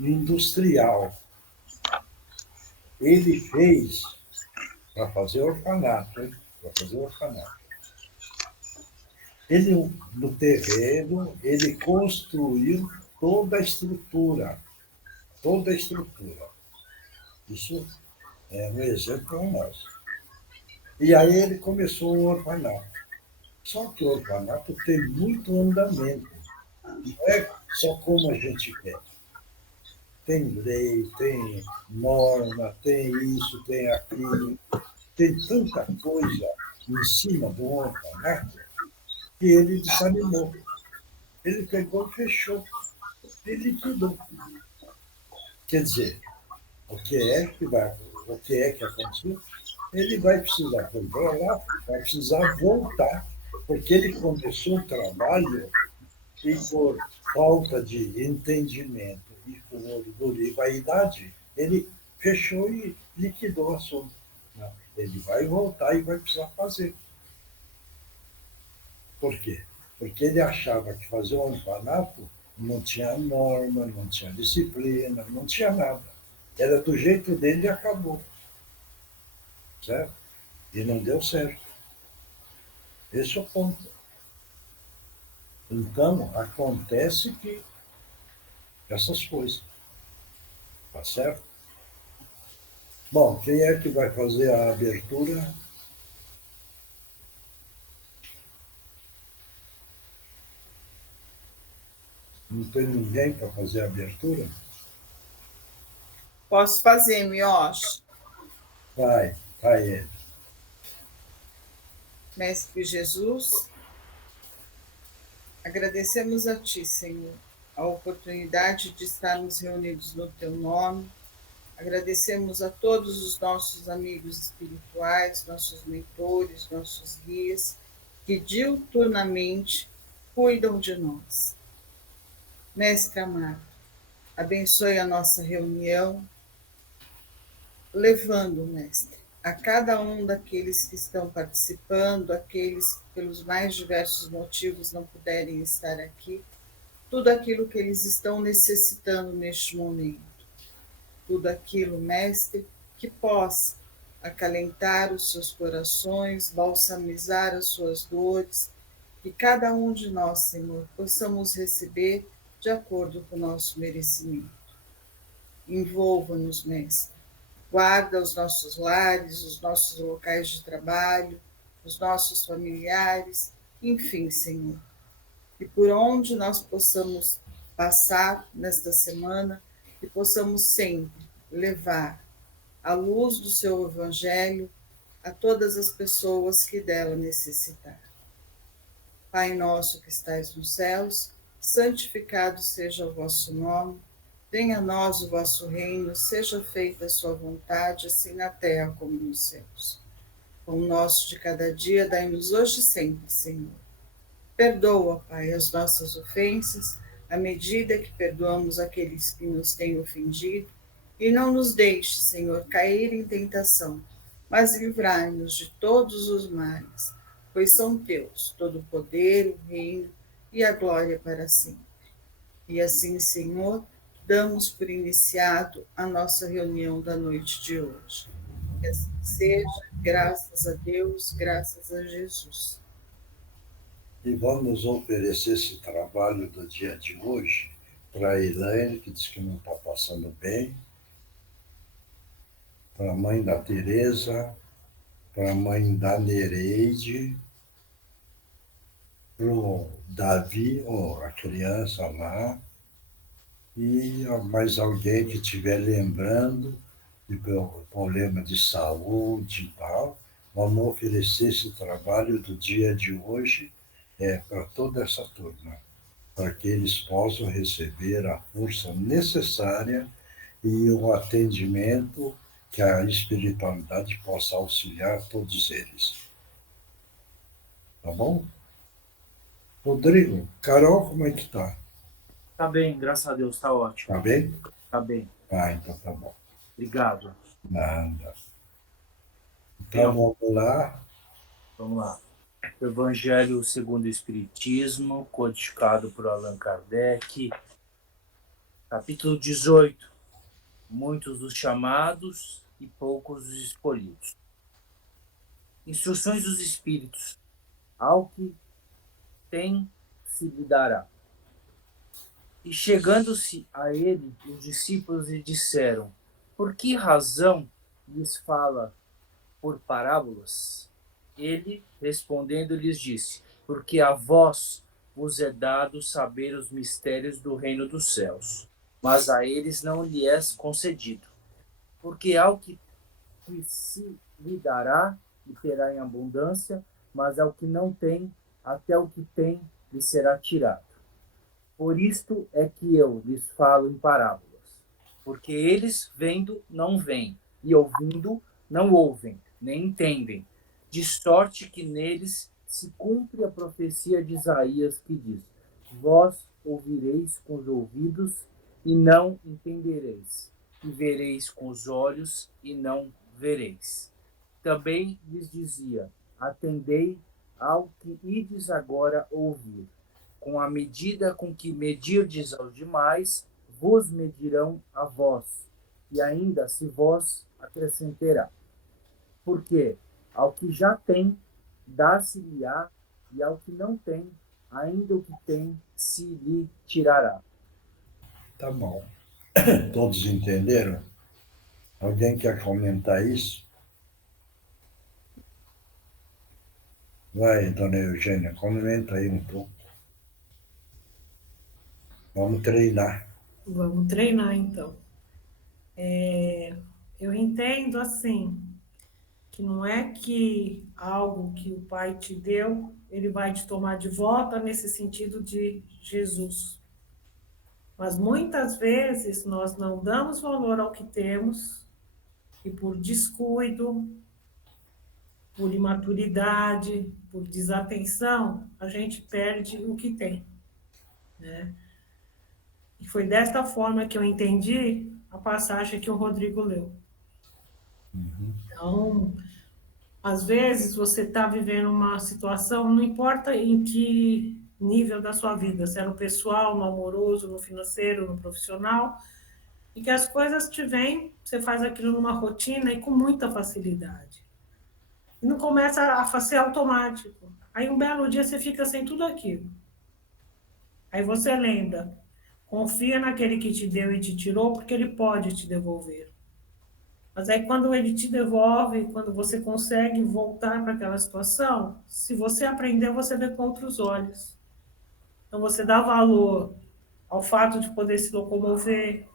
industrial. Ele fez para fazer orfanato, hein? Para fazer orfanato. Ele, no terreno, ele construiu toda a estrutura, toda a estrutura. Isso é um exemplo para nós. E aí ele começou o orfanato. Só que o orfanato tem muito andamento. Não é só como a gente quer. Tem lei, tem norma, tem isso, tem aquilo. Tem tanta coisa em cima do orfanato que ele desanimou. Ele pegou e fechou. Ele liquidou. Quer dizer, o que é que aconteceu? Ele vai precisar controlar, vai precisar voltar, porque ele começou o trabalho e por falta de entendimento e por orgulho e vaidade, ele fechou e liquidou a soma. Ele vai voltar e vai precisar fazer. Por quê? Porque ele achava que fazer um orfanato não tinha norma, não tinha disciplina, não tinha nada. Era do jeito dele e acabou. Certo? E não deu certo. Esse é o ponto. Então, acontece que essas coisas. Tá certo? Bom, quem é que vai fazer a abertura? Não tem ninguém para fazer a abertura? Posso fazer, Mioche? Vai ele. Mestre Jesus, agradecemos a Ti, Senhor, a oportunidade de estarmos reunidos no Teu nome. Agradecemos a todos os nossos amigos espirituais, nossos mentores, nossos guias, que diuturnamente cuidam de nós. Mestre amado, abençoe a nossa reunião, levando, Mestre, a cada um daqueles que estão participando, aqueles que pelos mais diversos motivos não puderem estar aqui, tudo aquilo que eles estão necessitando neste momento. Tudo aquilo, Mestre, que possa acalentar os seus corações, balsamizar as suas dores, que cada um de nós, Senhor, possamos receber de acordo com o nosso merecimento. Envolva-nos, Mestre. Guarda os nossos lares, os nossos locais de trabalho, os nossos familiares, enfim, Senhor. E por onde nós possamos passar nesta semana, que possamos sempre levar a luz do seu Evangelho a todas as pessoas que dela necessitar. Pai nosso que estais nos céus, santificado seja o vosso nome, venha a nós o vosso reino, seja feita a sua vontade, assim na terra como nos céus. O pão nosso de cada dia, dai-nos hoje e sempre, Senhor. Perdoa, Pai, as nossas ofensas, à medida que perdoamos aqueles que nos têm ofendido, e não nos deixe, Senhor, cair em tentação, mas livrai-nos de todos os males, pois são teus todo o poder, o reino e a glória para sempre. E assim, Senhor, damos por iniciado a nossa reunião da noite de hoje. Que assim seja, graças a Deus, graças a Jesus. E vamos oferecer esse trabalho do dia de hoje para a Elaine, que diz que não está passando bem, para a mãe da Tereza, para a mãe da Nereide, para o Davi, a criança lá, e mais alguém que estiver lembrando de problema de saúde e tal. Vamos oferecer esse trabalho do dia de hoje para toda essa turma, para que eles possam receber a força necessária e o atendimento que a espiritualidade possa auxiliar todos eles. Tá bom? Rodrigo, Carol, como é que tá? Tá bem, graças a Deus, tá ótimo. Tá bem? Tá bem. Ah, então tá bom. Obrigado. Nada. Então vamos lá. Vamos lá. Evangelho segundo o Espiritismo, codificado por Allan Kardec, Capítulo 18. Muitos dos chamados e poucos os escolhidos. Instruções dos Espíritos. Ao que tem se lhe dará. E chegando-se a ele, os discípulos lhe disseram: por que razão lhes fala por parábolas? Ele, respondendo, lhes disse: porque a vós vos é dado saber os mistérios do reino dos céus, mas a eles não lhe é concedido. Porque ao que se lhe dará, e terá em abundância, mas ao que não tem, até o que tem lhe será tirado. Por isto é que eu lhes falo em parábolas, porque eles, vendo, não veem, e ouvindo, não ouvem, nem entendem, de sorte que neles se cumpre a profecia de Isaías, que diz: vós ouvireis com os ouvidos e não entendereis, e vereis com os olhos e não vereis. Também lhes dizia: atendei ao que ides agora ouvir. Com a medida com que medirdes aos demais, vos medirão a vós, e ainda se vós acrescentará. Porque ao que já tem, dá-se-lhe-á, e ao que não tem, ainda o que tem, se lhe tirará. Tá bom. Todos entenderam? Alguém quer comentar isso? Vai, dona Eugênia, comenta aí um pouco. Vamos treinar. Vamos treinar, então. Eu entendo assim, que não é que algo que o Pai te deu, ele vai te tomar de volta nesse sentido de Jesus. Mas muitas vezes nós não damos valor ao que temos e por descuido, por imaturidade, por desatenção, a gente perde o que tem, né? E foi desta forma que eu entendi a passagem que o Rodrigo leu. Então, às vezes você está vivendo uma situação, não importa em que nível da sua vida, se é no pessoal, no amoroso, no financeiro, no profissional, e que as coisas te vêm, você faz aquilo numa rotina e com muita facilidade. E não começa a ser automático. Aí um belo dia você fica sem tudo aquilo. Aí você lembra, confia naquele que te deu e te tirou, porque ele pode te devolver. Mas aí quando ele te devolve, quando você consegue voltar para aquela situação, se você aprender, você vê com outros olhos. Então você dá valor ao fato de poder se locomover,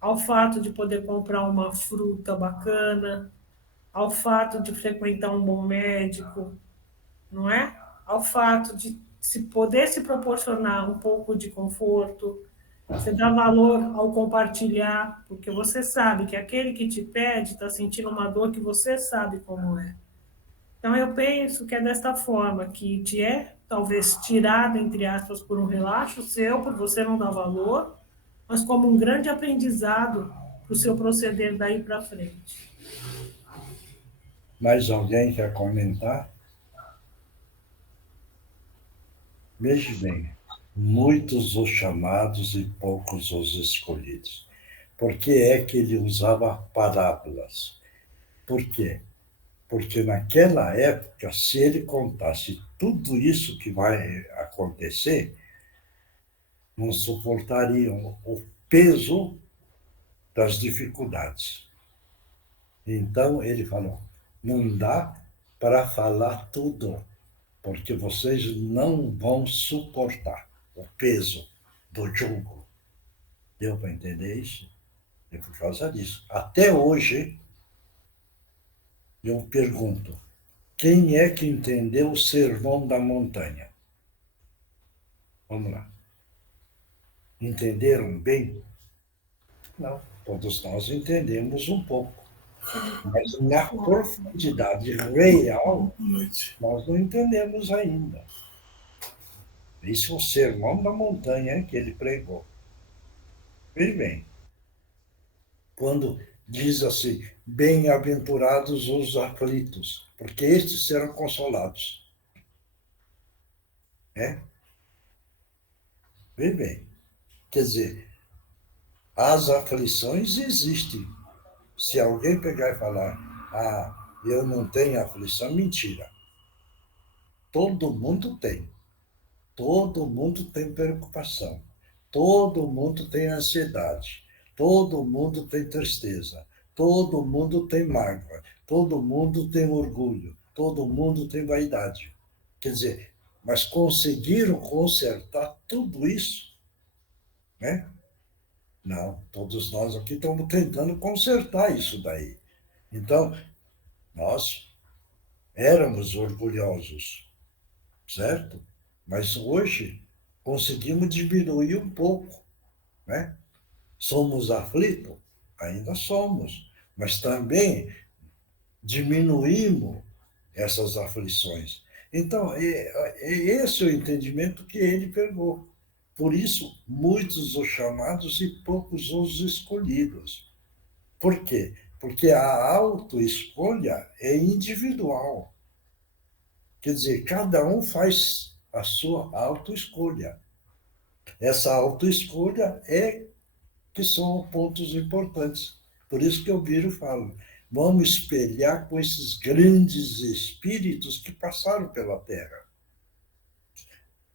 ao fato de poder comprar uma fruta bacana, ao fato de frequentar um bom médico, não é? Ao fato de poder se proporcionar um pouco de conforto. Você dá valor ao compartilhar, porque você sabe que aquele que te pede está sentindo uma dor que você sabe como é. Então, eu penso que é desta forma, que te é talvez tirado, entre aspas, por um relaxo seu, por você não dar valor, mas como um grande aprendizado para o seu proceder daí para frente. Mais alguém quer comentar? Veja bem, muitos os chamados e poucos os escolhidos. Por que é que ele usava parábolas? Por quê? Porque naquela época, se ele contasse tudo isso que vai acontecer, não suportariam o peso das dificuldades. Então ele falou: não dá para falar tudo, porque vocês não vão suportar o peso do jugo. Deu para entender isso? É por causa disso. Até hoje, eu pergunto: quem é que entendeu o Sermão da Montanha? Vamos lá. Entenderam bem? Não. Todos nós entendemos um pouco. Mas na profundidade real, nós não entendemos ainda. Isso é o Sermão da Montanha que ele pregou. Veja bem, quando diz assim: bem-aventurados os aflitos, porque estes serão consolados. É? Veja bem, quer dizer, As aflições existem. Se alguém pegar e falar, eu não tenho aflição, mentira. Todo mundo tem. Todo mundo tem preocupação. Todo mundo tem ansiedade. Todo mundo tem tristeza. Todo mundo tem mágoa. Todo mundo tem orgulho. Todo mundo tem vaidade. Quer dizer, mas conseguiram consertar tudo isso, né? Não, todos nós aqui estamos tentando consertar isso daí. Então, nós éramos orgulhosos, certo? Mas hoje conseguimos diminuir um pouco, né? Somos aflitos? Ainda somos, mas também diminuímos essas aflições. Então, é esse o entendimento que ele pegou. Por isso, muitos os chamados e poucos os escolhidos. Por quê? Porque a autoescolha é individual. Quer dizer, cada um faz a sua autoescolha. Essa autoescolha é que são pontos importantes. Por isso que eu viro e falo, vamos espelhar com esses grandes espíritos que passaram pela Terra.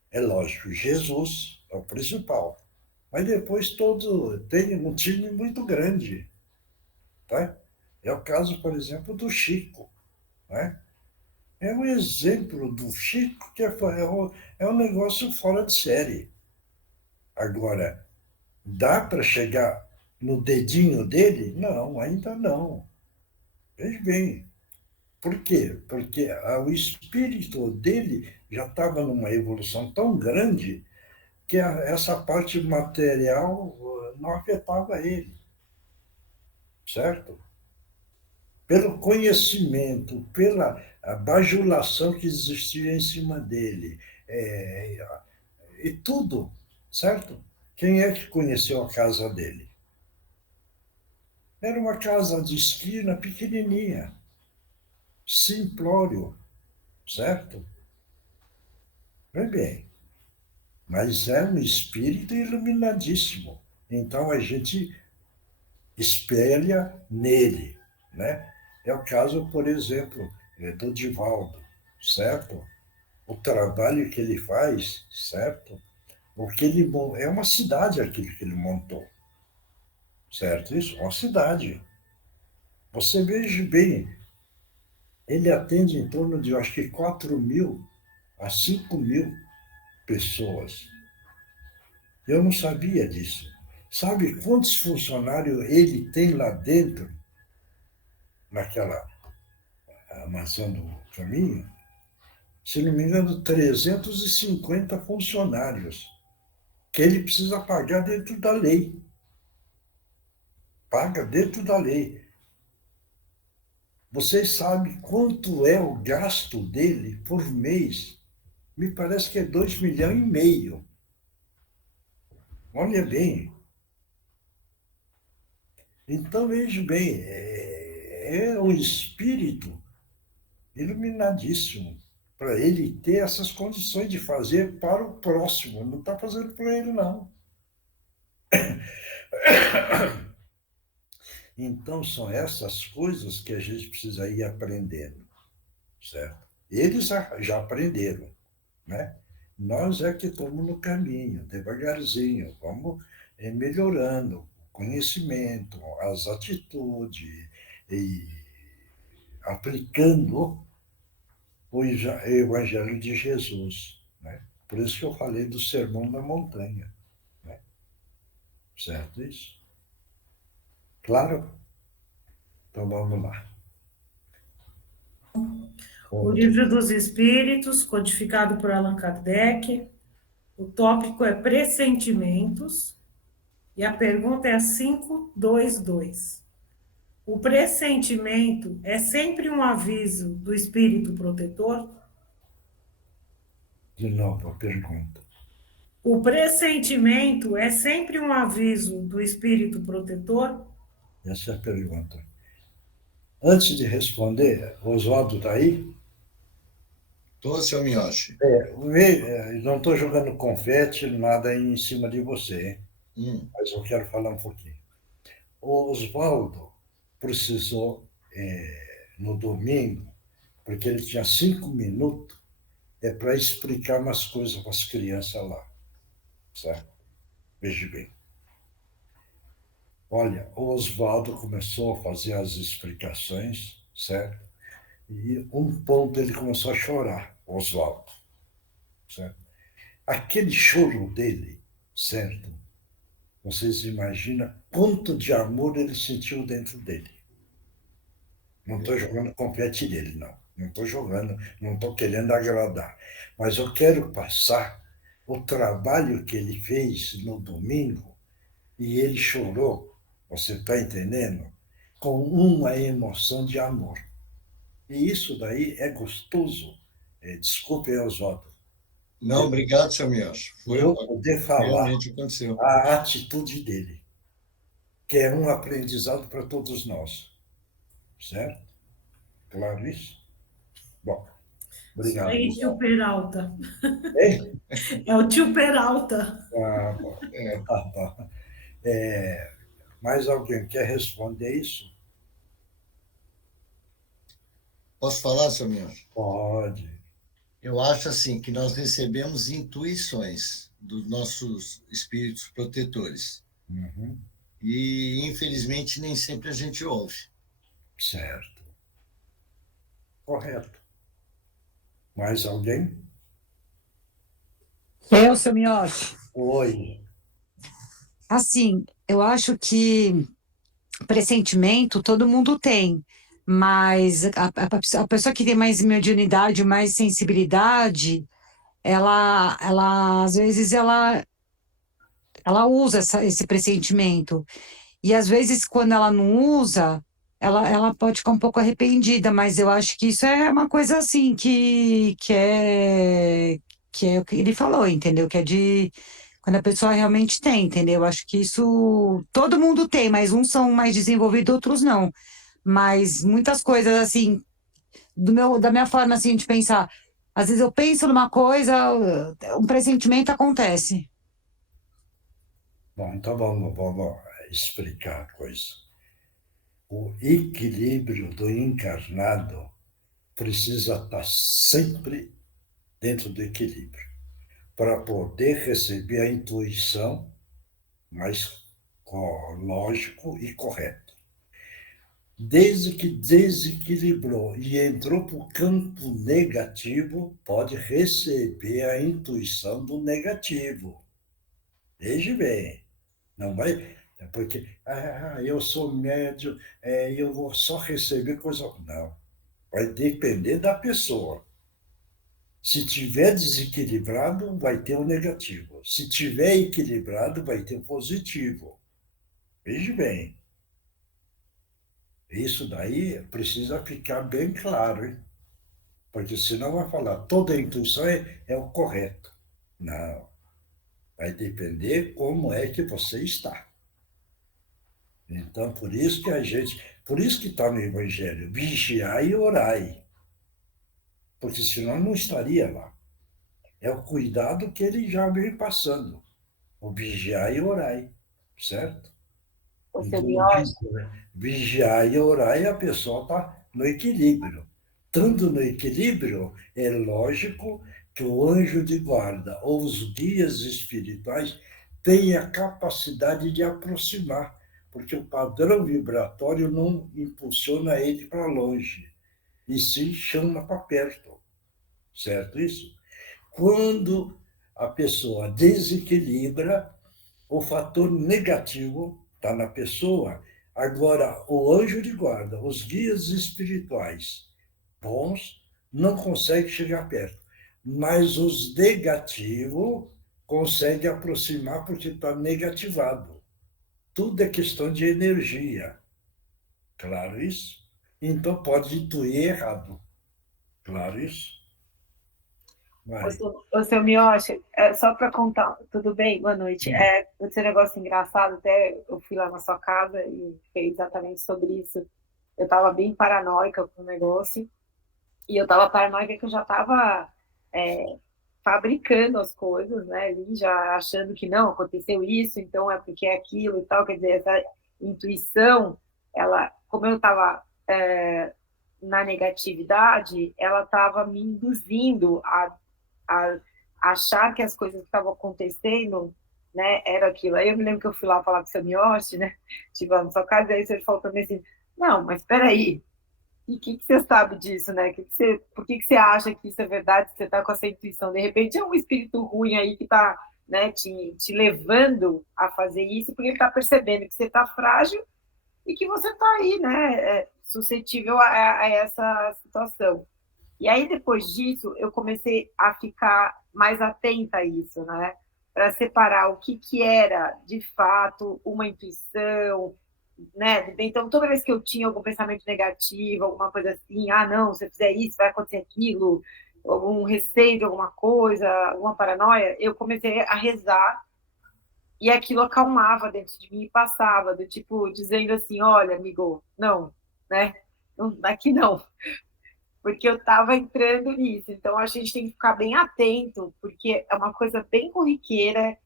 É lógico, Jesus é o principal. Mas depois tem um time muito grande. Tá? É o caso, por exemplo, do Chico. Né? É um exemplo do Chico que é um negócio fora de série. Agora, dá para chegar no dedinho dele? Não, ainda não. Veja bem. Por quê? Porque o espírito dele já estava numa evolução tão grande que essa parte material não afetava ele, certo? Pelo conhecimento, pela bajulação que existia em cima dele, e tudo, certo? Quem é que conheceu a casa dele? Era uma casa de esquina pequenininha, simplório, certo? Bem, bem, mas é um espírito iluminadíssimo. Então a gente espelha nele, né? É o caso, por exemplo, do Divaldo, certo? O trabalho que ele faz, certo? O que ele é uma cidade aquilo que ele montou, certo? Isso, uma cidade. Você veja bem, ele atende em torno de, acho que 4.000 a 5.000 pessoas. Eu não sabia disso. Sabe quantos funcionários ele tem lá dentro, naquela mansão do caminho? Se não me engano, 350 funcionários que ele precisa pagar dentro da lei. Paga dentro da lei. Vocês sabem quanto é o gasto dele por mês? Me parece que é 2,5 milhões. Olha bem. Então, veja bem, é um espírito iluminadíssimo para ele ter essas condições de fazer para o próximo. Não está fazendo para ele, não. Então, são essas coisas que a gente precisa ir aprendendo, certo? Eles já aprenderam, né? Nós é que estamos no caminho, devagarzinho, vamos melhorando o conhecimento, as atitudes, e aplicando o Evangelho de Jesus, né? Por isso que eu falei do Sermão da Montanha, né? Certo isso? Claro? Então vamos lá. O Livro dos Espíritos, codificado por Allan Kardec. O tópico é pressentimentos. E a pergunta é a 522. O pressentimento é sempre um aviso do espírito protetor? De novo a pergunta. O pressentimento é sempre um aviso do espírito protetor? Essa é a pergunta. Antes de responder, Oswaldo está aí? Estou, seu Miyoshi. Não estou jogando confete, nada em cima de você, hein? Mas eu quero falar um pouquinho. o Oswaldo precisou, no domingo, porque ele tinha 5 minutos, para explicar umas coisas para as crianças lá, certo? Veja bem. Olha, o Oswaldo começou a fazer as explicações, certo? E um ponto ele começou a chorar, o Oswaldo, certo? Aquele choro dele, certo? Vocês imaginam quanto de amor ele sentiu dentro dele. Não estou jogando confete dele, não. Não estou jogando, não estou querendo agradar. Mas eu quero passar o trabalho que ele fez no domingo e ele chorou, você está entendendo? Com uma emoção de amor. E isso daí é gostoso. Desculpe, Oswaldo, Não, obrigado, seu Miyoshi. Foi eu poder falar realmente aconteceu. a atitude dele, que é um aprendizado para todos nós. Certo? Claro isso? Bom, Isso obrigado. aí, tio Peralta. Hein? É o tio Peralta. Bom, É, tá bom. Mais alguém quer responder isso? posso falar, seu Miyoshi? Pode. Eu acho assim que nós recebemos intuições dos nossos espíritos protetores. Uhum. E, infelizmente, nem sempre a gente ouve. Certo. Correto. Mais alguém? Seu Miyoshi. Oi. Assim, eu acho que pressentimento todo mundo tem, mas a pessoa que tem mais mediunidade, mais sensibilidade, ela às vezes, ela usa esse pressentimento. E às vezes, quando ela não usa, ela pode ficar um pouco arrependida, mas eu acho que isso é uma coisa assim que é o que ele falou, entendeu? Que é de quando a pessoa realmente tem, entendeu? Eu acho que isso todo mundo tem, mas uns são mais desenvolvidos, outros não. Mas muitas coisas assim, da minha forma assim de pensar, às vezes eu penso numa coisa, um pressentimento acontece. Bom, então vamos explicar a coisa. O equilíbrio do encarnado precisa estar sempre dentro do equilíbrio para poder receber a intuição mais lógico e correto. Desde que desequilibrou e entrou para o campo negativo, pode receber a intuição do negativo. Veja bem, não vai. Porque eu sou médio, eu vou só receber coisa. Não. Vai depender da pessoa. Se tiver desequilibrado, vai ter o negativo. Se tiver equilibrado, vai ter o positivo. Veja bem. Isso daí precisa ficar bem claro, hein? Porque senão vai falar, toda a intuição é o correto. Não. Vai depender como é que você está. Então, por isso que está no Evangelho, vigiai e orai. Porque senão não estaria lá. É o cuidado que ele já vem passando. O vigiai e orai, certo? O seu Então, Miyoshi, vigiar e orar e a pessoa está no equilíbrio. Estando no equilíbrio, é lógico que o anjo de guarda ou os guias espirituais têm a capacidade de aproximar, porque o padrão vibratório não impulsiona ele para longe, e sim chama para perto. Certo isso? Quando a pessoa desequilibra, o fator negativo está na pessoa. Agora, o anjo de guarda, os guias espirituais bons, não conseguem chegar perto. Mas os negativos conseguem aproximar porque está negativado. Tudo é questão de energia. Claro isso? Então pode intuir errado. Claro isso? Vai. o seu Miyoshi, só para contar, tudo bem? Boa noite. Esse negócio engraçado, até eu fui lá na sua casa e foi exatamente sobre isso. Eu estava bem paranoica com o negócio, e eu estava paranoica que eu já estava fabricando as coisas, né? Ali já achando que não, aconteceu isso, então é porque é aquilo e tal. Quer dizer, intuição, ela, como eu estava na negatividade, ela estava me induzindo a achar que as coisas que estavam acontecendo, né, era aquilo. Aí eu me lembro que eu fui lá falar com o seu Miyoshi, né, tipo, na sua casa, e aí você falou também assim, não, mas espera aí, e o que você sabe disso, né? Por que você acha que isso é verdade? Você está com essa intuição? De repente é um espírito ruim aí que está, né, te levando a fazer isso, porque ele está percebendo que você está frágil e que você está aí, né, suscetível a essa situação. E aí, depois disso, eu comecei a ficar mais atenta a isso, né? Para separar o que era, de fato, uma intuição, né? Então, toda vez que eu tinha algum pensamento negativo, alguma coisa assim, ah, não, se eu fizer isso, vai acontecer aquilo, algum receio de alguma coisa, alguma paranoia, eu comecei a rezar e aquilo acalmava dentro de mim e passava, do tipo, dizendo assim, olha, amigo, não, né? Aqui não, porque eu estava entrando nisso. Então, a gente tem que ficar bem atento, porque é uma coisa bem corriqueira.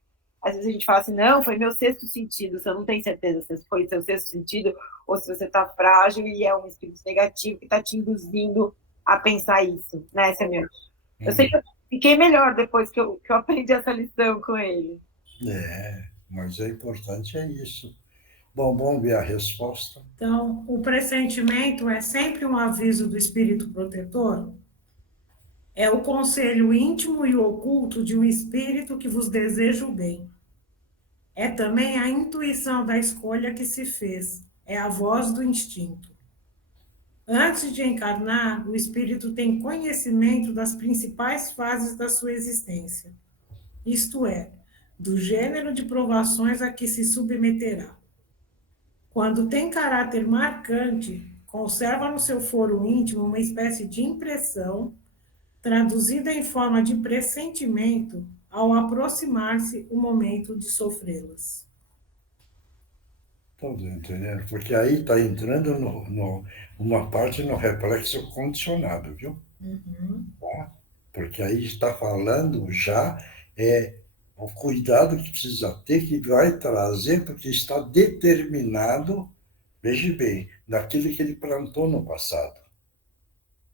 Às vezes a gente fala assim, não, foi meu sexto sentido. Você não tem certeza se foi seu sexto sentido ou se você está frágil e é um espírito negativo que está te induzindo a pensar isso, né, Samuel? Eu sei que eu fiquei melhor depois que eu aprendi essa lição com ele. Mas é importante é isso. Bom, vamos ver a resposta. Então, o pressentimento é sempre um aviso do espírito protetor? É o conselho íntimo e oculto de um espírito que vos deseja o bem. É também a intuição da escolha que se fez, é a voz do instinto. Antes de encarnar, o espírito tem conhecimento das principais fases da sua existência, isto é, do gênero de provações a que se submeterá. Quando tem caráter marcante, conserva no seu foro íntimo uma espécie de impressão, traduzida em forma de pressentimento ao aproximar-se o momento de sofrê-las. Estou entendendo? Porque aí está entrando uma parte no reflexo condicionado, viu? Tá? Porque aí está falando já o cuidado que precisa ter, que vai trazer, porque está determinado, veja bem, daquilo que ele plantou no passado.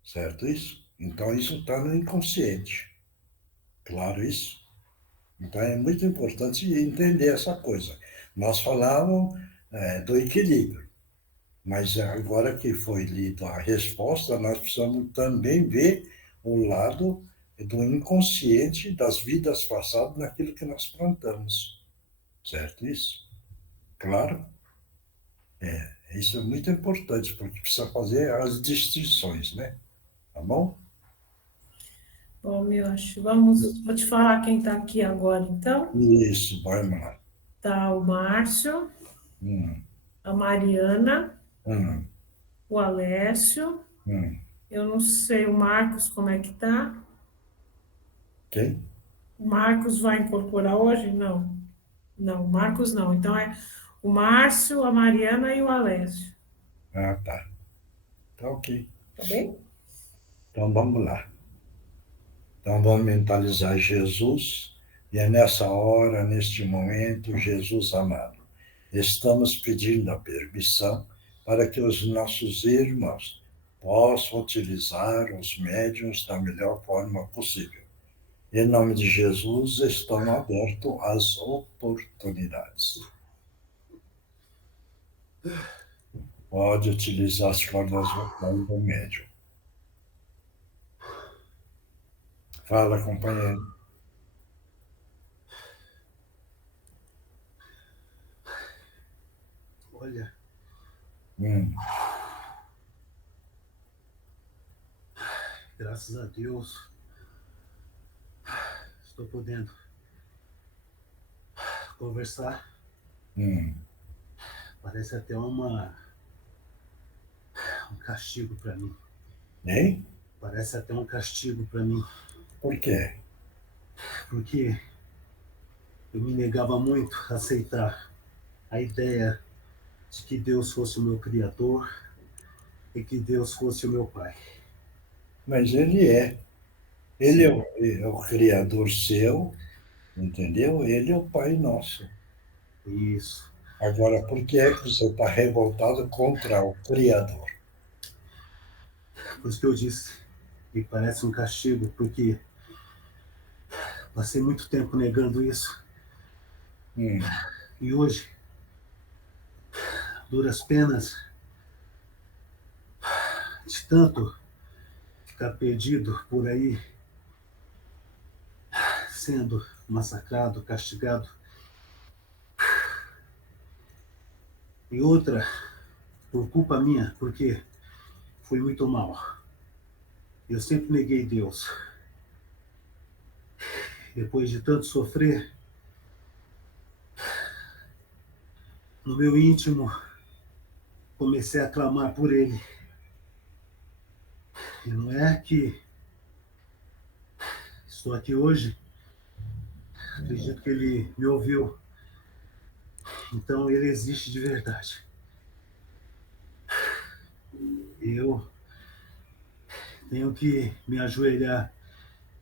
Certo isso? Então, isso está no inconsciente. Claro isso? Então, é muito importante entender essa coisa. Nós falávamos do equilíbrio, mas agora que foi lida a resposta, nós precisamos também ver o lado do inconsciente das vidas passadas naquilo que nós plantamos. Certo isso? Claro? Isso é muito importante, porque precisa fazer as distinções, né? Tá bom? Bom, Miyoshi, vou te falar quem está aqui agora, então. Isso, vamos lá. Tá o Márcio, Hum, a Mariana, hum, o Alessio, hum. eu não sei o Marcos como é que tá. Quem? O Marcos vai incorporar hoje? Não. Não, o Marcos não. Então é o Márcio, a Mariana e o Alessio. Ah, tá. Tá ok. Tá bem? Então vamos lá. Então vamos mentalizar Jesus, e é nessa hora, neste momento, Jesus amado, estamos pedindo a permissão para que os nossos irmãos possam utilizar os médiuns da melhor forma possível. Em nome de Jesus, estão abertas as oportunidades. Pode utilizar as cordas vocais do médium. Fala, companheiro. Olha, graças a Deus, estou podendo conversar. Parece até um castigo para mim. Hein? Parece até um castigo para mim. Por quê? Porque eu me negava muito a aceitar a ideia de que Deus fosse o meu Criador e que Deus fosse o meu Pai. Mas ele é. Ele é o Criador seu, entendeu? Ele é o Pai nosso. Isso. Agora, por que é que você está revoltado contra o Criador? Por isso que eu disse que parece um castigo, porque passei muito tempo negando isso. E hoje, duras penas, de tanto ficar perdido por aí, sendo massacrado, castigado. E outra, por culpa minha, porque fui muito mal. Eu sempre neguei Deus. Depois de tanto sofrer, no meu íntimo, comecei a clamar por Ele. E não é que estou aqui hoje, acredito que Ele me ouviu. Então Ele existe de verdade. Eu tenho que me ajoelhar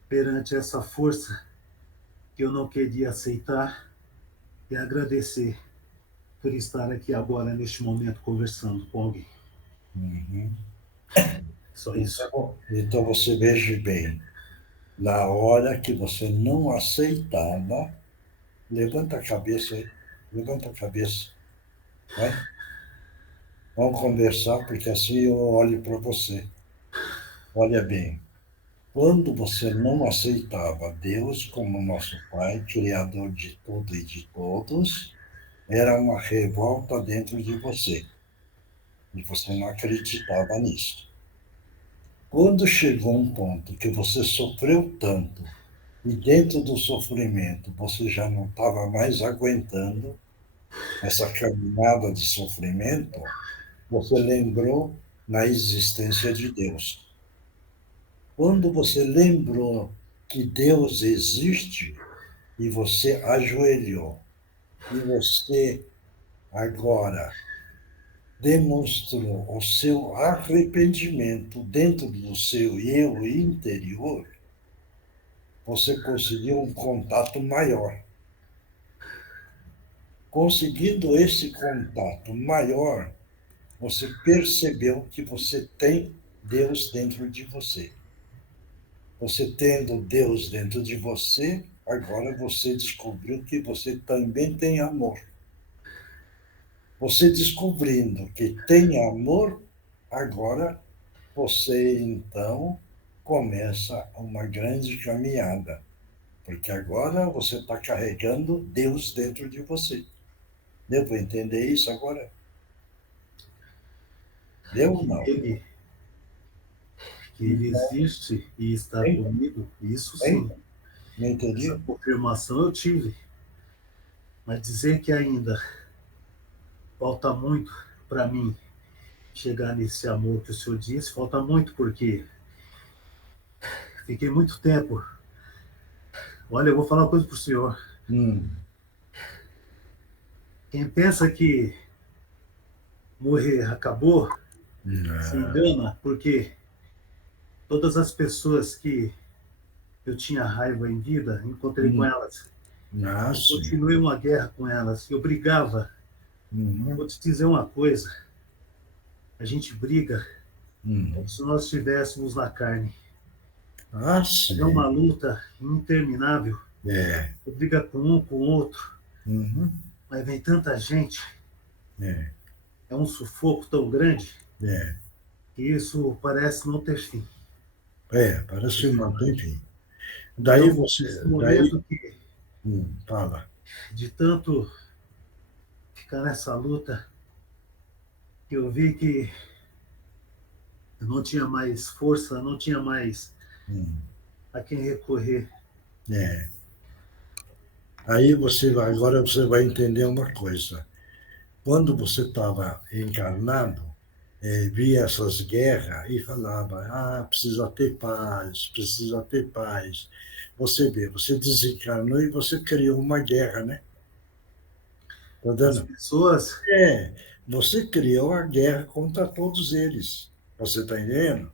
perante essa força que eu não queria aceitar e agradecer por estar aqui agora, neste momento, conversando com alguém. Só isso. Então você veja bem, na hora que você não aceitava, levanta a cabeça aí, levanta a cabeça, vai. Vamos conversar, porque assim eu olho para você. Olha bem, quando você não aceitava Deus como nosso Pai, Criador de tudo e de todos, era uma revolta dentro de você. E você não acreditava nisso. Quando chegou um ponto que você sofreu tanto, e dentro do sofrimento você já não estava mais aguentando essa caminhada de sofrimento, você lembrou na existência de Deus. Quando você lembrou que Deus existe e você ajoelhou, e você agora demonstrou o seu arrependimento dentro do seu eu interior, você conseguiu um contato maior. Conseguindo esse contato maior, você percebeu que você tem Deus dentro de você. Você tendo Deus dentro de você, agora você descobriu que você também tem amor. Você descobrindo que tem amor, agora você então começa uma grande caminhada, porque agora você está carregando Deus dentro de você. Deu para entender isso agora? Deu ou não? Que Ele existe e está comigo, isso sim. Não entendi? Essa confirmação eu tive. Mas dizer que ainda falta muito para mim chegar nesse amor que o senhor disse, falta muito, porque fiquei muito tempo. Olha, eu vou falar uma coisa para o senhor. Quem pensa que morrer acabou, se engana, porque todas as pessoas que eu tinha raiva em vida, encontrei com elas. Eu continuei uma guerra com elas, eu brigava. Vou te dizer uma coisa, a gente briga como se nós estivéssemos na carne. É uma luta interminável. Você briga com um, com o outro, mas vem tanta gente. É um sufoco tão grande que isso parece não ter fim. Parece que não tem fim. Daí Então, você. nesse momento que, fala. de tanto ficar nessa luta, que eu vi que eu não tinha mais força, não tinha mais a quem recorrer. Aí agora você vai entender uma coisa. Quando você estava encarnado, via essas guerras e falava, precisa ter paz, precisa ter paz. Você vê, você desencarnou e você criou uma guerra, né? Tá As dando? pessoas, Você criou a guerra contra todos eles. Você está entendendo?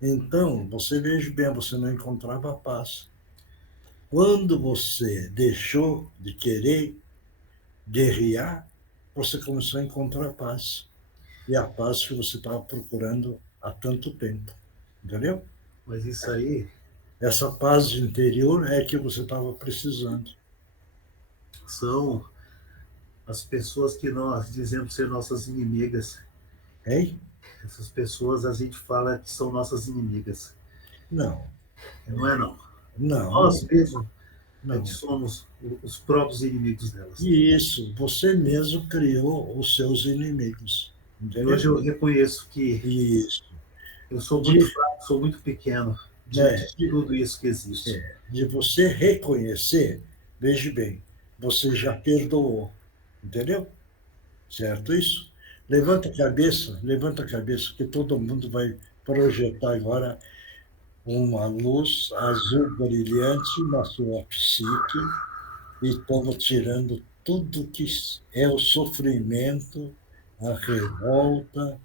Então, você veja bem, você não encontrava paz. Quando você deixou de querer guerrear, você começou a encontrar paz. E a paz que você estava procurando há tanto tempo. Entendeu? Mas isso aí Essa paz interior é que você estava precisando. são as pessoas que nós dizemos ser nossas inimigas. Hein? Essas pessoas a gente fala que são nossas inimigas. Não. Não é não. Não. Nós mesmos é Não. que somos os próprios inimigos delas. E isso, você mesmo criou os seus inimigos. E Entendeu? hoje eu reconheço que Isso. eu sou muito fraco, sou muito pequeno diante de tudo isso que existe. De você reconhecer, veja bem, você já perdoou. Entendeu? Certo isso? Levanta a cabeça, que todo mundo vai projetar agora uma luz azul brilhante na sua psique e estamos tirando tudo que é o sofrimento, a revolta,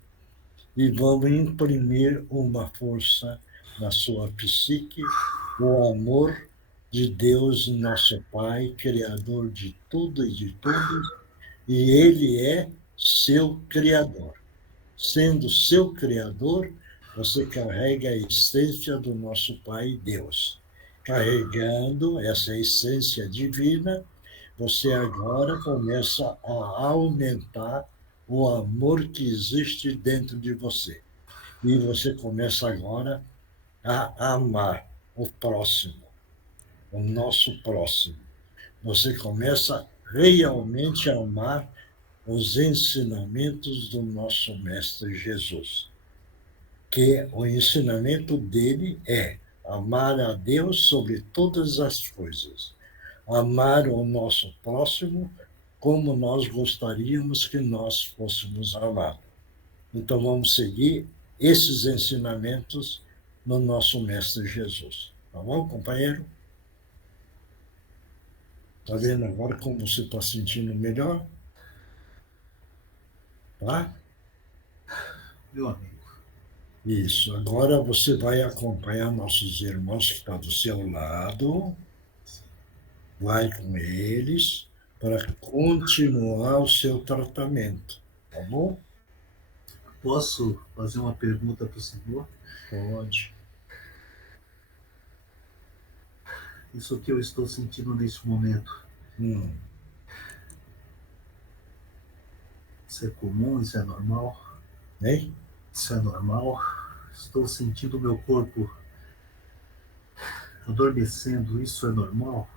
e vamos imprimir uma força na sua psique, o amor de Deus, nosso Pai, Criador de tudo e de todos, e Ele é seu Criador. Sendo seu Criador, você carrega a essência do nosso Pai Deus. Carregando essa essência divina, você agora começa a aumentar o amor que existe dentro de você. E você começa agora a amar o próximo, o nosso próximo. Você começa realmente a amar os ensinamentos do nosso Mestre Jesus. Que o ensinamento dele é amar a Deus sobre todas as coisas, amar o nosso próximo como nós gostaríamos que nós fôssemos amados. Então vamos seguir esses ensinamentos no nosso Mestre Jesus. Tá bom, companheiro? Tá vendo agora como você está sentindo melhor? Tá? Meu amigo. Isso. Agora você vai acompanhar nossos irmãos que estão do seu lado. Vai com eles para continuar o seu tratamento. Tá bom? Posso fazer uma pergunta para o senhor? Pode. Isso que eu estou sentindo neste momento, isso é comum? Isso é normal? Hein? Isso é normal? Estou sentindo o meu corpo adormecendo, isso é normal?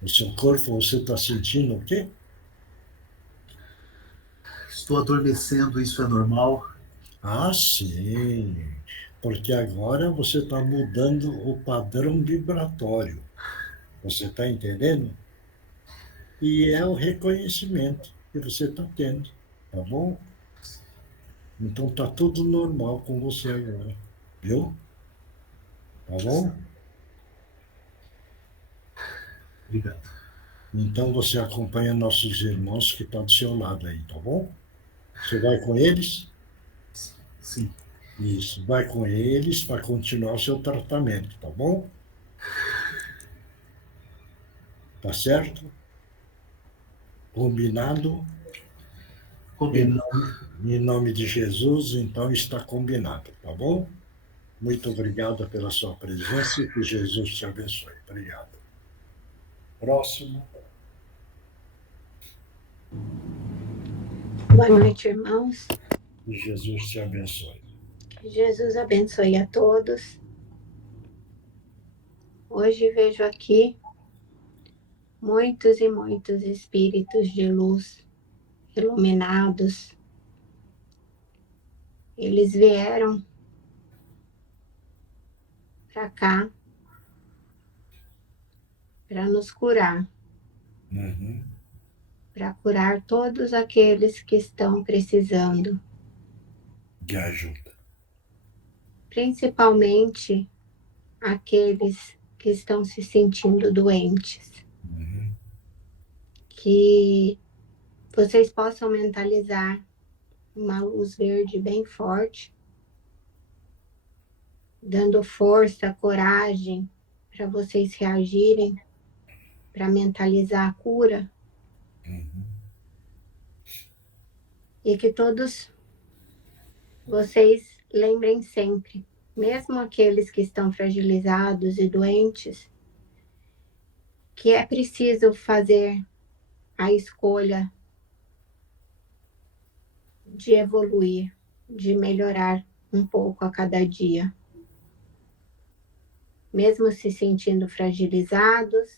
O seu corpo, você está sentindo o quê? Estou adormecendo, isso é normal? Ah, sim. Porque agora você está mudando o padrão vibratório. Você está entendendo? E é o reconhecimento que você está tendo. Tá bom? Então está tudo normal com você agora. Viu? Tá bom? Obrigado. Então você acompanha nossos irmãos que estão do seu lado aí, tá bom? Você vai com eles? Sim. Isso, vai com eles para continuar o seu tratamento, tá bom? Tá certo? Combinado? Combinado. Em nome de Jesus, então está combinado, tá bom? Muito obrigado pela sua presença e que Jesus te abençoe. Obrigado. Próximo. Boa noite, irmãos. Que Jesus te abençoe. Que Jesus abençoe a todos. Hoje vejo aqui muitos e muitos espíritos de luz iluminados. Eles vieram para cá para nos curar, para curar todos aqueles que estão precisando. De ajuda. Principalmente aqueles que estão se sentindo doentes. Que vocês possam mentalizar uma luz verde bem forte, dando força, coragem para vocês reagirem, para mentalizar a cura. e que todos vocês lembrem sempre, mesmo aqueles que estão fragilizados e doentes, que é preciso fazer a escolha de evoluir, de melhorar um pouco a cada dia. Mesmo se sentindo fragilizados,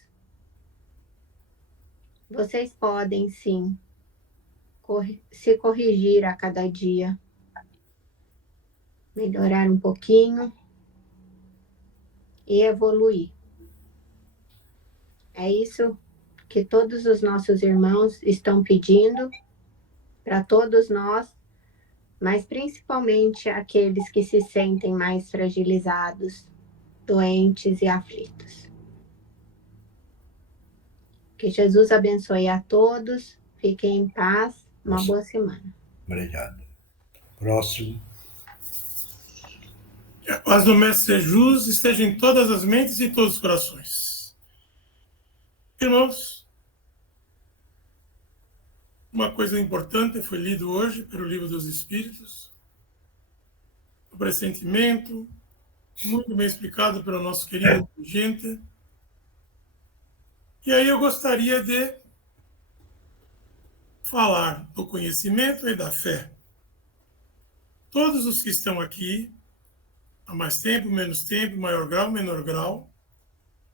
vocês podem sim se corrigir a cada dia, melhorar um pouquinho e evoluir. É isso que todos os nossos irmãos estão pedindo para todos nós, mas principalmente aqueles que se sentem mais fragilizados, doentes e aflitos. Que Jesus abençoe a todos, fiquem em paz, uma boa semana. Obrigado. Próximo. Que a paz do Mestre Jesus esteja em todas as mentes e todos os corações. Irmãos, uma coisa importante foi lido hoje pelo Livro dos Espíritos, o pressentimento, muito bem explicado pelo nosso querido dirigente. E aí eu gostaria de falar do conhecimento e da fé. Todos os que estão aqui, há mais tempo, menos tempo, maior grau, menor grau,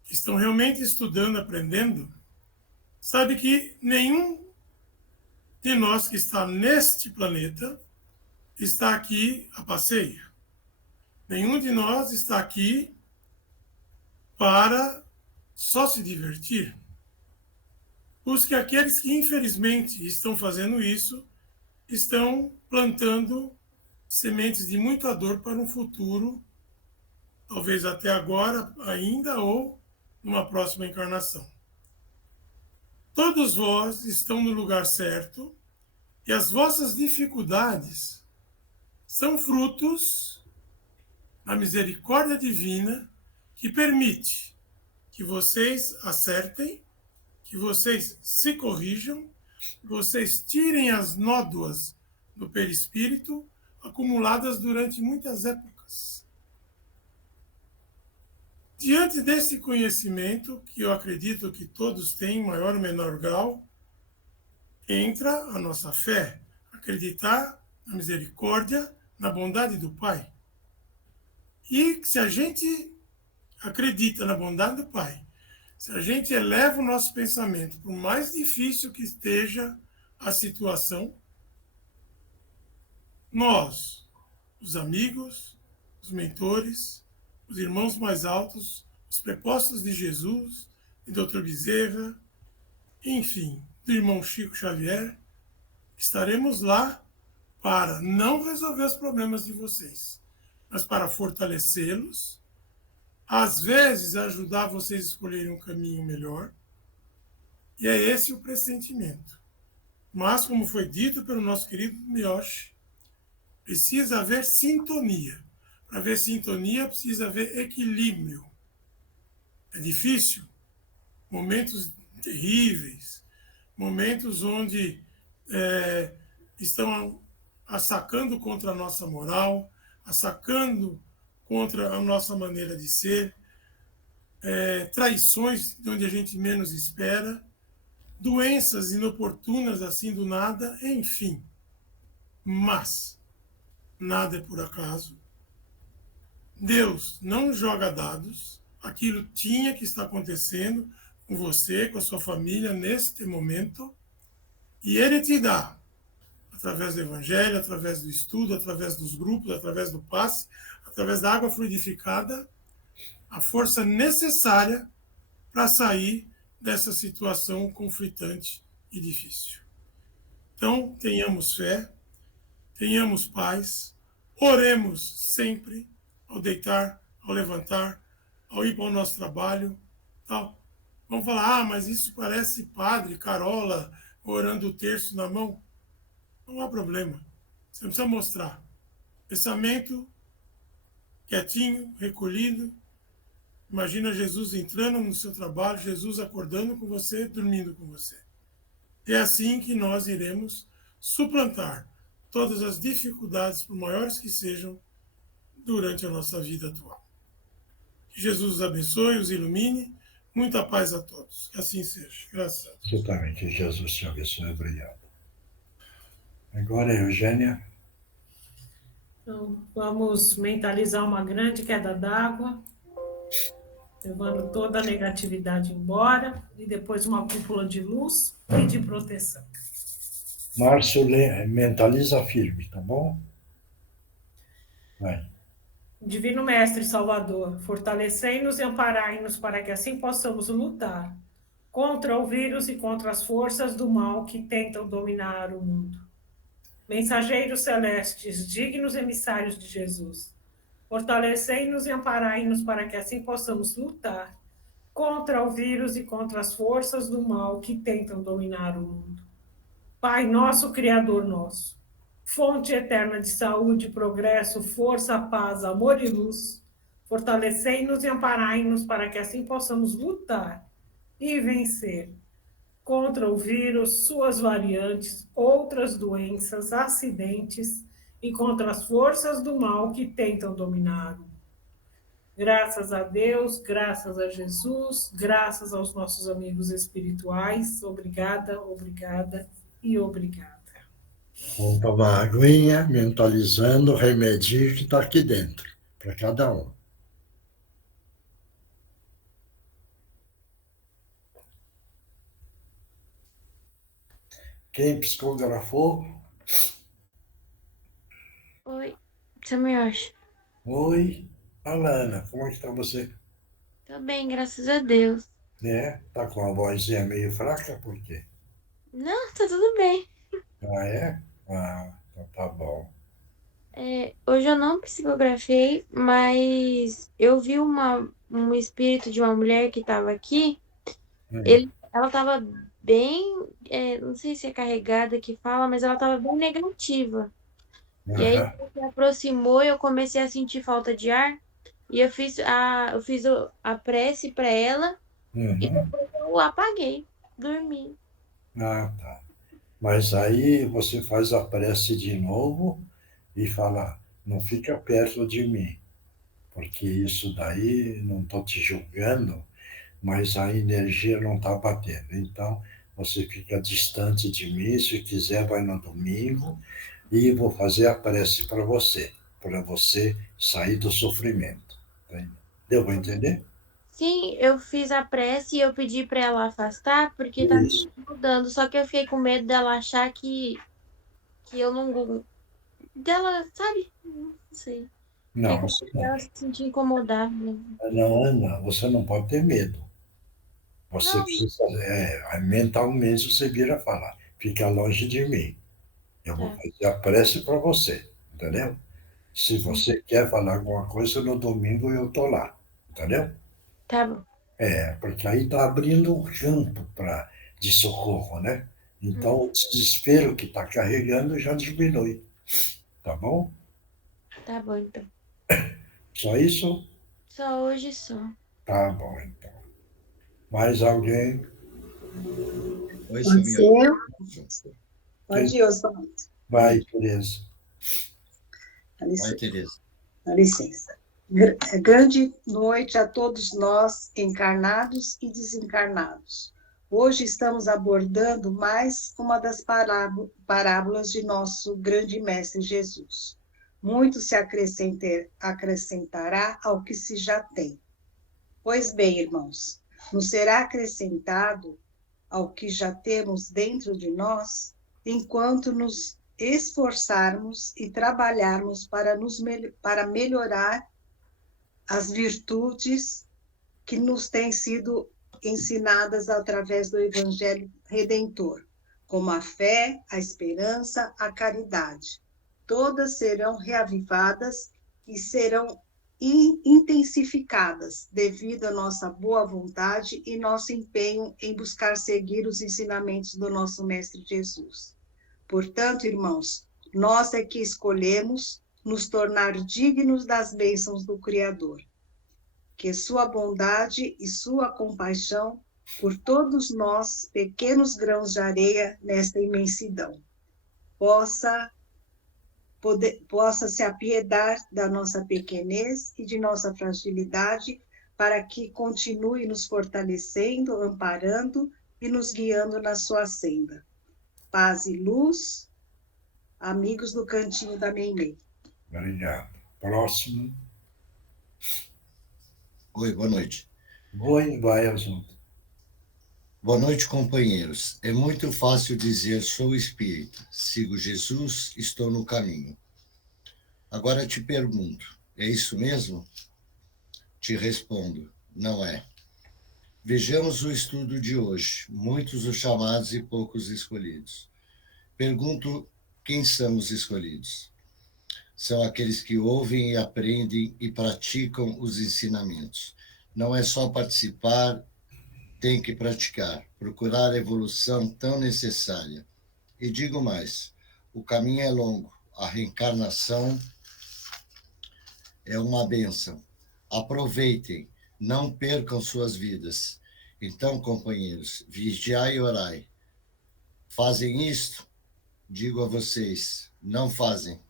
que estão realmente estudando, aprendendo, sabe que nenhum de nós que está neste planeta está aqui a passeio. Nenhum de nós está aqui para só se divertir. Os que aqueles que infelizmente estão fazendo isso estão plantando sementes de muita dor para um futuro, talvez até agora ainda ou numa próxima encarnação. Todos vós estão no lugar certo e as vossas dificuldades são frutos da misericórdia divina que permite que vocês acertem, que vocês se corrijam, que vocês tirem as nódoas do perispírito acumuladas durante muitas épocas. Diante desse conhecimento, que eu acredito que todos têm, maior ou menor grau, entra a nossa fé, acreditar na misericórdia, na bondade do Pai. E se a gente acredita na bondade do Pai, se a gente eleva o nosso pensamento, por mais difícil que esteja a situação, nós, os amigos, os mentores, os irmãos mais altos, os prepostos de Jesus, de Dr. Bezerra, enfim, do irmão Chico Xavier, estaremos lá para não resolver os problemas de vocês, mas para fortalecê-los, às vezes ajudar vocês a escolherem um caminho melhor, e é esse o pressentimento. Mas, como foi dito pelo nosso querido Miyoshi, precisa haver sintonia. Para haver sintonia, precisa haver equilíbrio. É difícil. Momentos terríveis, momentos onde estão assacando contra a nossa moral, assacando contra a nossa maneira de ser, traições de onde a gente menos espera, doenças inoportunas assim do nada, enfim. Mas nada é por acaso. Deus não joga dados, aquilo tinha que estar acontecendo com você, com a sua família, neste momento, e Ele te dá, através do Evangelho, através do estudo, através dos grupos, através do passe, através da água fluidificada, a força necessária para sair dessa situação conflitante e difícil. Então, tenhamos fé, tenhamos paz, oremos sempre, ao deitar, ao levantar, ao ir para o nosso trabalho, tal. Vamos falar, mas isso parece padre, carola, orando o terço na mão. Não há problema. Você não precisa mostrar. Pensamento quietinho, recolhido. Imagina Jesus entrando no seu trabalho, Jesus acordando com você, dormindo com você. É assim que nós iremos suplantar todas as dificuldades, por maiores que sejam, durante a nossa vida atual. Que Jesus os abençoe, os ilumine. Muita paz a todos. Que assim seja. Graças a Deus. Você também, que Jesus te abençoe. Obrigado. Agora, Eugênia. Então, vamos mentalizar uma grande queda d'água, levando toda a negatividade embora, e depois uma cúpula de luz e de proteção. Márcio, mentaliza firme, tá bom? Vai. Divino Mestre Salvador, fortalecei-nos e amparai-nos para que assim possamos lutar contra o vírus e contra as forças do mal que tentam dominar o mundo. Mensageiros celestes, dignos emissários de Jesus, fortalecei-nos e amparai-nos para que assim possamos lutar contra o vírus e contra as forças do mal que tentam dominar o mundo. Pai nosso, Criador nosso, fonte eterna de saúde, progresso, força, paz, amor e luz, fortalecei-nos e amparai-nos para que assim possamos lutar e vencer contra o vírus, suas variantes, outras doenças, acidentes e contra as forças do mal que tentam dominar o mundo. Graças a Deus, graças a Jesus, graças aos nossos amigos espirituais. Obrigada, obrigada e obrigada. Vamos tomar uma aguinha, mentalizando o remedinho que está aqui dentro, para cada um. Quem psicografou? Oi, Samioshi. Oi, Alana, como é que está você? Tô bem, graças a Deus. Tá com a vozinha meio fraca, por quê? Não, tá tudo bem. Ah, é? Ah, então tá bom. Hoje eu não psicografei, mas eu vi um espírito de uma mulher que tava aqui. Ela tava bem, não sei se é carregada que fala, mas ela tava bem negativa. E aí ela se aproximou e eu comecei a sentir falta de ar. E eu fiz a prece para ela e depois eu apaguei, dormi. Ah, tá. Mas aí você faz a prece de novo e fala, não fica perto de mim, porque isso daí, não estou te julgando, mas a energia não está batendo. Então, você fica distante de mim, se quiser vai no domingo e vou fazer a prece para você sair do sofrimento. Deu para entender? Sim, eu fiz a prece e eu pedi para ela afastar, porque tá me incomodando. Só que eu fiquei com medo dela achar que eu não... Dela, sabe? Não sei. Não, Ela se sentir incomodada. não, Ana, você não pode ter medo. Você Não. precisa, mentalmente você vira falar, fica longe de mim. Eu vou fazer a prece para você, entendeu? Se você quer falar alguma coisa, no domingo eu estou lá, entendeu? Tá bom. Porque aí está abrindo um campo de socorro, né? Então, o desespero que está carregando já diminui, tá bom? Tá bom, então. Só isso? Só hoje só. Tá bom, então. Mais alguém? Oi, Pode ser? Pode ir, Oswaldo. Vai, Tereza. Vai, Tereza. Dá licença. Grande noite a todos nós, encarnados e desencarnados. Hoje estamos abordando mais uma das parábolas de nosso grande Mestre Jesus. Muito se acrescentará ao que se já tem. Pois bem, irmãos, nos será acrescentado ao que já temos dentro de nós, enquanto nos esforçarmos e trabalharmos para melhorar as virtudes que nos têm sido ensinadas através do Evangelho Redentor, como a fé, a esperança, a caridade. Todas serão reavivadas e serão intensificadas devido à nossa boa vontade e nosso empenho em buscar seguir os ensinamentos do nosso Mestre Jesus. Portanto, irmãos, nós é que escolhemos nos tornar dignos das bênçãos do Criador. Que sua bondade e sua compaixão por todos nós, pequenos grãos de areia nesta imensidão, possa possa se apiedar da nossa pequenez e de nossa fragilidade, para que continue nos fortalecendo, amparando e nos guiando na sua senda. Paz e luz, amigos do Cantinho da Meimei. Obrigado. Próximo. Oi, boa noite. Vai assunto. Boa noite, companheiros. É muito fácil dizer sou espírita, sigo Jesus, estou no caminho. Agora te pergunto, é isso mesmo? Te respondo, não é. Vejamos o estudo de hoje, muitos os chamados e poucos escolhidos. Pergunto, quem são os escolhidos? São aqueles que ouvem e aprendem e praticam os ensinamentos. Não é só participar, tem que praticar, procurar a evolução tão necessária. E digo mais, o caminho é longo, a reencarnação é uma bênção. Aproveitem, não percam suas vidas. Então, companheiros, vigiai e orai. Fazem isto? Digo a vocês, não fazem.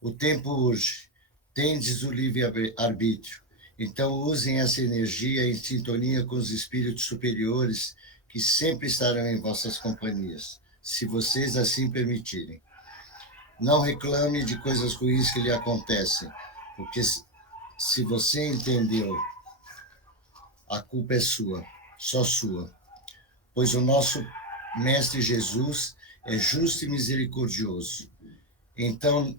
O tempo urge, tendes o livre-arbítrio. Então, usem essa energia em sintonia com os espíritos superiores que sempre estarão em vossas companhias, se vocês assim permitirem. Não reclame de coisas ruins que lhe acontecem, porque se você entendeu, a culpa é sua, só sua. Pois o nosso Mestre Jesus é justo e misericordioso. Então,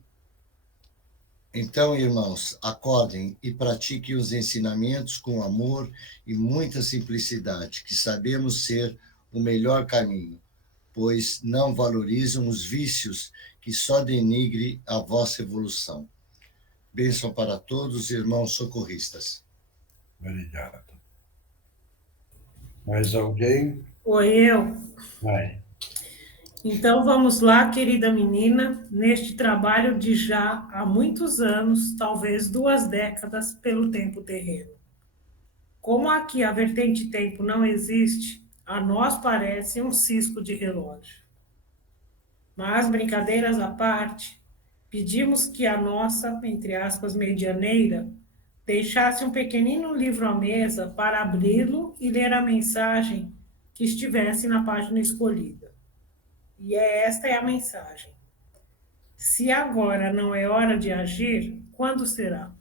irmãos, acordem e pratiquem os ensinamentos com amor e muita simplicidade, que sabemos ser o melhor caminho, pois não valorizam os vícios que só denigre a vossa evolução. Bênção para todos, irmãos socorristas. Obrigado. Mais alguém? Oi, eu. Vai. Então vamos lá, querida menina, neste trabalho de já há muitos anos, talvez 2 décadas, pelo tempo terreno. Como aqui a vertente tempo não existe, a nós parece um cisco de relógio. Mas, brincadeiras à parte, pedimos que a nossa, entre aspas, medianeira, deixasse um pequenino livro à mesa para abri-lo e ler a mensagem que estivesse na página escolhida. E esta é a mensagem. Se agora não é hora de agir, quando será?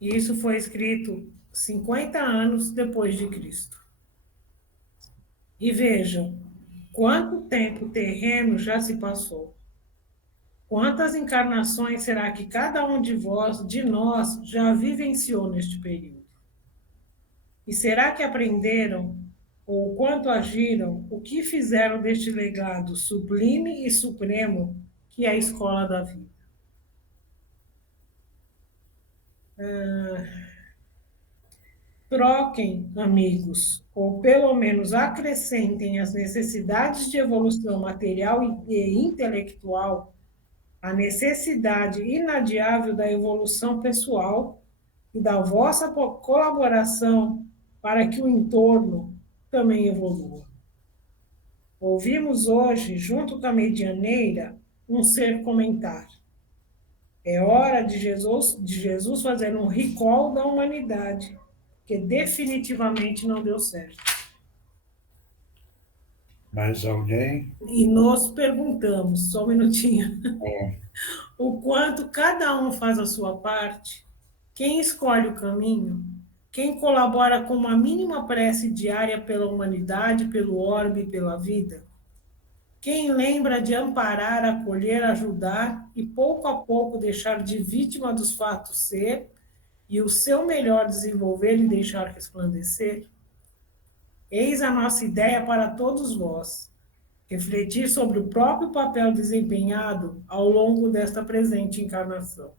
E isso foi escrito 50 anos depois de Cristo. E vejam, quanto tempo terreno já se passou? Quantas encarnações será que cada um de nós, já vivenciou neste período? E será que aprenderam, ou quanto agiram, o que fizeram deste legado sublime e supremo que é a escola da vida? Troquem, amigos, ou pelo menos acrescentem as necessidades de evolução material e intelectual à necessidade inadiável da evolução pessoal e da vossa colaboração para que o entorno também evolua. Ouvimos hoje, junto com a medianeira, um ser comentar. É hora de Jesus fazer um recall da humanidade, que definitivamente não deu certo. Mais alguém? E nós perguntamos, só um minutinho, o quanto cada um faz a sua parte, quem escolhe o caminho, quem colabora com uma mínima prece diária pela humanidade, pelo orbe e pela vida, quem lembra de amparar, acolher, ajudar e pouco a pouco deixar de vítima dos fatos ser e o seu melhor desenvolver e deixar resplandecer? Eis a nossa ideia para todos vós, refletir sobre o próprio papel desempenhado ao longo desta presente encarnação.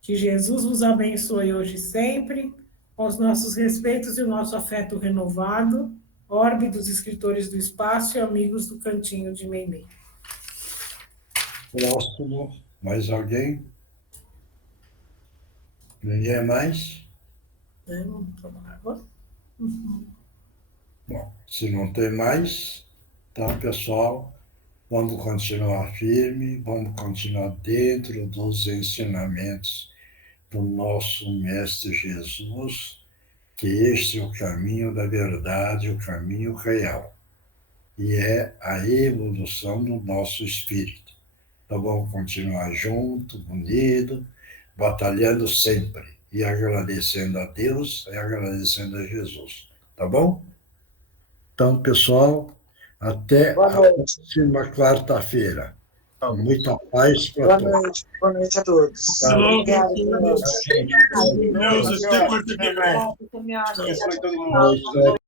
Que Jesus vos abençoe hoje e sempre, com os nossos respeitos e o nosso afeto renovado, orbe dos escritores do espaço e amigos do Cantinho de Meimei. Próximo. Mais alguém? Ninguém mais? Vamos tomar água. Bom, se não tem mais, então, pessoal, Vamos continuar firme, vamos continuar dentro dos ensinamentos do nosso Mestre Jesus, que este é o caminho da verdade, o caminho real. E é a evolução do nosso espírito. Então vamos continuar junto, unido, batalhando sempre. E agradecendo a Deus e agradecendo a Jesus. Tá bom? Então, pessoal, até a próxima quarta-feira. Muita paz para todos. Boa noite a todos. Obrigada. Obrigada. Deus, até quarta que vem. Abençoe todo mundo.